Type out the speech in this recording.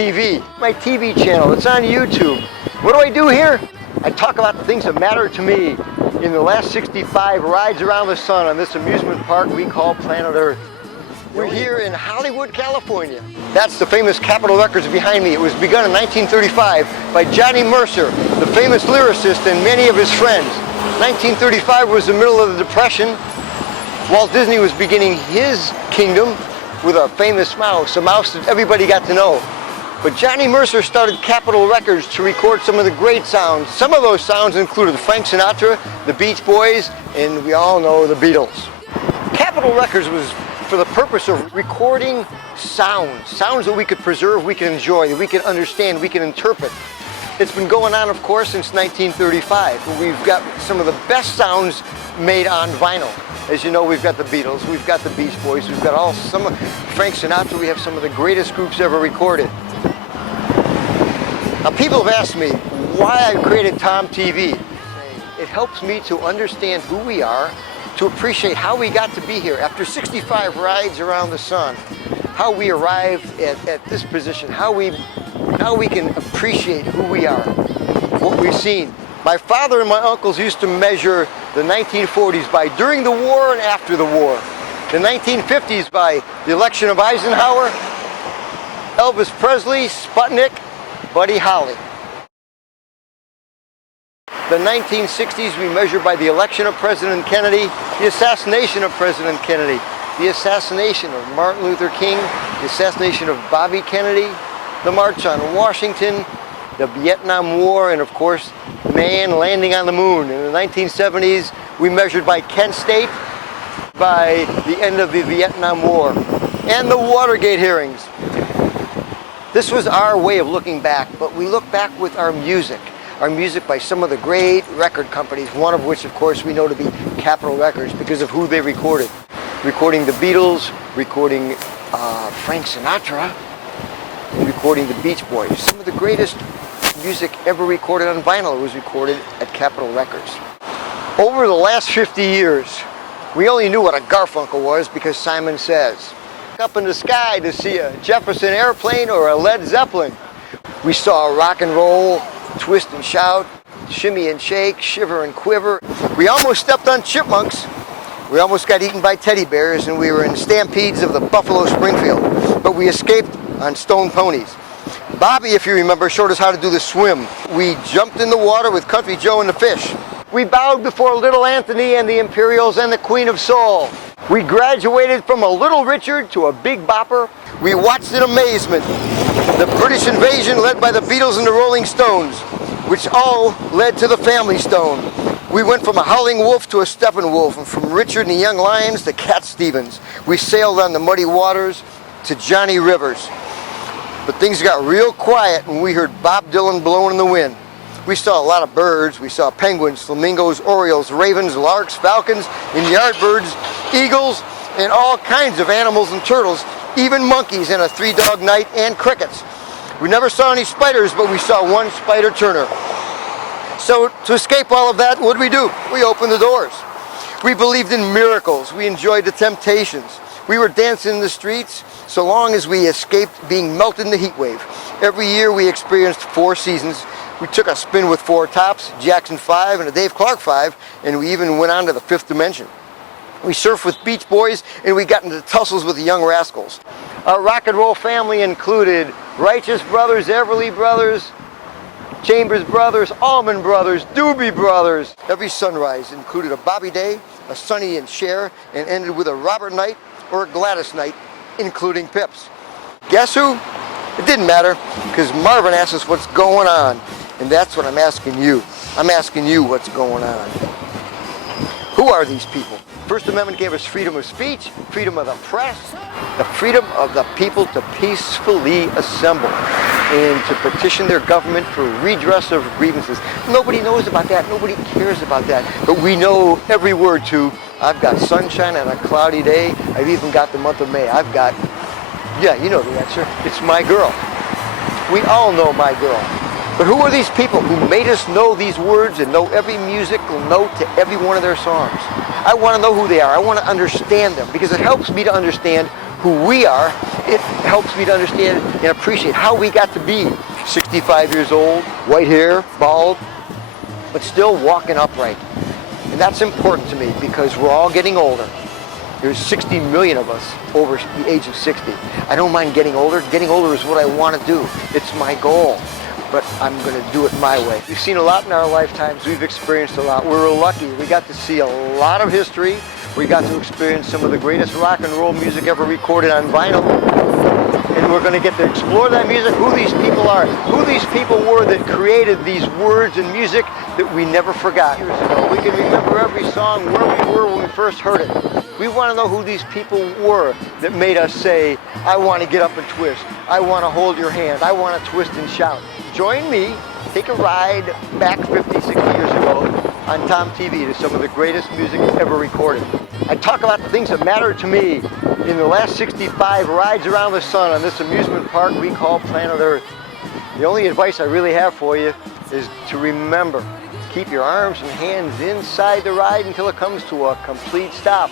TV, my TV channel. It's on YouTube. What do I do here? I talk about the things that matter to me in the last 65 rides around the sun on this amusement park we call Planet Earth. We're here in Hollywood, California. That's the famous Capitol Records behind me. It was begun in 1935 by Johnny Mercer, the famous lyricist, and many of his friends. 1935 was the middle of the Depression. Walt Disney was beginning his kingdom with a famous mouse, a mouse that everybody got to know. But Johnny Mercer started Capitol Records to record some of the great sounds. Some of those sounds included Frank Sinatra, the Beach Boys, and we all know the Beatles. Capitol Records was for the purpose of recording sounds that we could preserve, we can enjoy, that we can understand, we can interpret. It's been going on, of course, since 1935. We've got some of the best sounds made on vinyl. As you know, we've got the Beatles, we've got the Beach Boys, we've got Frank Sinatra, we have some of the greatest groups ever recorded. Now, people have asked me why I created Tom TV. It helps me to understand who we are, to appreciate how we got to be here after 65 rides around the sun, how we arrived at this position, how we can appreciate who we are, what we've seen. My father and my uncles used to measure the 1940s by during the war and after the war. The 1950s by the election of Eisenhower, Elvis Presley, Sputnik, Buddy Holly. The 1960s we measured by the election of President Kennedy, the assassination of President Kennedy, the assassination of Martin Luther King, the assassination of Bobby Kennedy, the March on Washington, the Vietnam War, and of course, man landing on the moon. In the 1970s, we measured by Kent State, by the end of the Vietnam War, and the Watergate hearings. This was our way of looking back, but we look back with our music by some of the great record companies, one of which, of course, we know to be Capitol Records because of who they recorded. Recording the Beatles, recording Frank Sinatra, and recording the Beach Boys. Some of the greatest music ever recorded on vinyl was recorded at Capitol Records. Over the last 50 years, we only knew what a Garfunkel was because Simon Says. Up in the sky to see a Jefferson Airplane or a Led Zeppelin. We saw rock and roll, twist and shout, shimmy and shake, shiver and quiver. We almost stepped on chipmunks. We almost got eaten by teddy bears, and we were in stampedes of the Buffalo Springfield. But we escaped on stone ponies. Bobby, if you remember, showed us how to do the swim. We jumped in the water with Country Joe and the fish. We bowed before Little Anthony and the Imperials and the Queen of Soul. We graduated from a Little Richard to a Big Bopper. We watched in amazement the British invasion led by the Beatles and the Rolling Stones, which all led to the Family Stone. We went from a Howling Wolf to a Steppenwolf, and from Richard and the Young Lions to Cat Stevens. We sailed on the muddy waters to Johnny Rivers. But things got real quiet when we heard Bob Dylan blowing in the wind. We saw a lot of birds. We saw penguins, flamingos, orioles, ravens, larks, falcons, and yardbirds, eagles, and all kinds of animals and turtles, even monkeys in a three-dog night, and crickets. We never saw any spiders, but we saw one spider turner. So to escape all of that, what did? We opened the doors. We believed in miracles. We enjoyed the temptations. We were dancing in the streets so long as we escaped being melted in the heat wave. Every year we experienced 4 seasons. We took a spin with 4 Tops, Jackson 5, and a Dave Clark 5, and we even went on to the 5th dimension. We surfed with Beach Boys, and we got into tussles with the Young Rascals. Our rock and roll family included Righteous Brothers, Everly Brothers, Chambers Brothers, Allman Brothers, Doobie Brothers. Every sunrise included a Bobby Day, a Sonny and Cher, and ended with a Robert Knight or a Gladys Knight, including Pips. Guess who? It didn't matter, because Marvin asked us what's going on, and that's what I'm asking you. I'm asking you what's going on. Who are these people? First Amendment gave us freedom of speech, freedom of the press, the freedom of the people to peacefully assemble and to petition their government for redress of grievances. Nobody knows about that. Nobody cares about that. But we know every word to, I've got sunshine on a cloudy day. I've even got the month of May. I've got, yeah, you know the answer. It's my girl. We all know my girl. But who are these people who made us know these words and know every musical note to every one of their songs? I want to know who they are. I want to understand them because it helps me to understand who we are it helps me to understand and appreciate how we got to be 65 years old, white hair, bald, but still walking upright. And that's important to me because we're all getting older. There's 60 million of us over the age of 60. I don't mind getting older. Getting older is what I want to do. It's my goal, but I'm going to do it my way. We've seen a lot in our lifetimes. We've experienced a lot. We're lucky. We got to see a lot of history. We got to experience some of the greatest rock and roll music ever recorded on vinyl. And we're going to get to explore that music, who these people are, who these people were that created these words and music that we never forgot years ago. We can remember every song, where we were when we first heard it. We want to know who these people were that made us say, I want to get up and twist. I want to hold your hand. I want to twist and shout. Join me, take a ride back 50, 60 years ago on Tom TV to some of the greatest music ever recorded. I talk about the things that matter to me in the last 65 rides around the sun on this amusement park we call planet Earth. The only advice I really have for you is to remember, keep your arms and hands inside the ride until it comes to a complete stop.